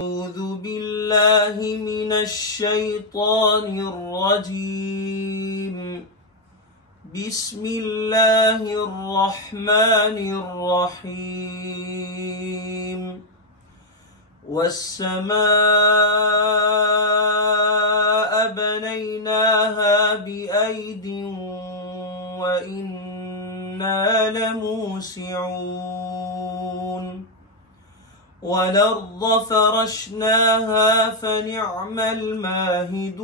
أعوذ بالله من الشيطان الرجيم. بسم الله الرحمن الرحيم. والسماء بنيناها بأيد وإنا لموسعون. والأرض فرشناها فنعم الماهدون.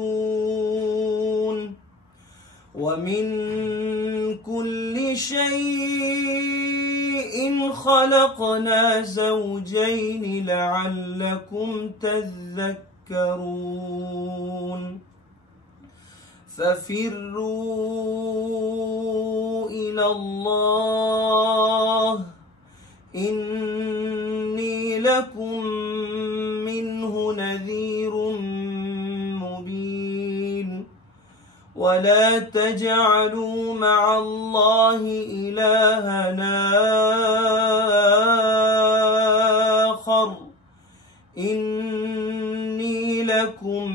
ومن كل شيء خلقنا زوجين لعلكم تذكرون. ففروا إلى الله إني لكم منه نذير مبين. ولا تجعلوا مع الله إلها آخر إني لكم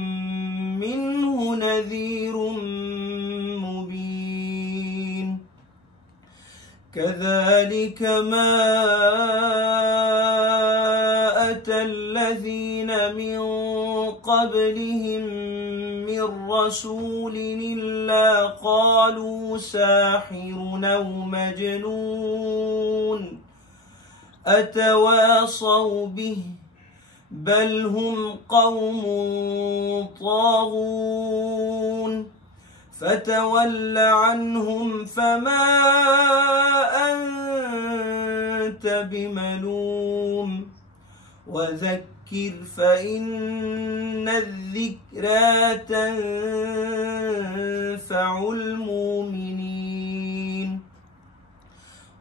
منه نذير مبين. كذلك ما أتى الذين من قبلهم من رسول إلا قالوا ساحر أو مجنون أتواصوا به بل هم قوم طاغون. فتول عنهم فما أنت بملوم وذكر فإن الذكرى تنفع المؤمنين.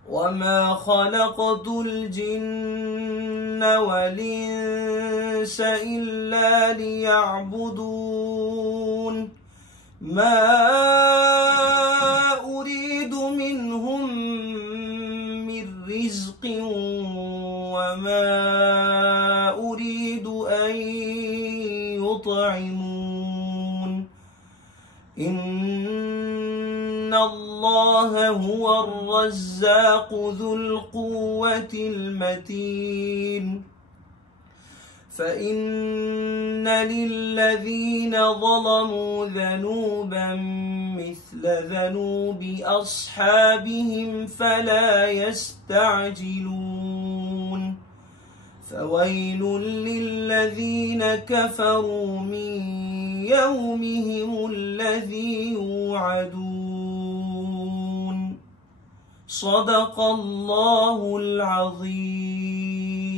وما خلقت الجن والإنس إلا ليعبدون. ما أريد منهم من رزق وما أريد أن يطعمون. إن الله هو الرزاق ذو القوة المتين. فإن للذين ظلموا ذنوبا مثل ذنوب أصحابهم فلا يستعجلون. فويل للذين كفروا من يومهم الذي يوعدون. صدق الله العظيم.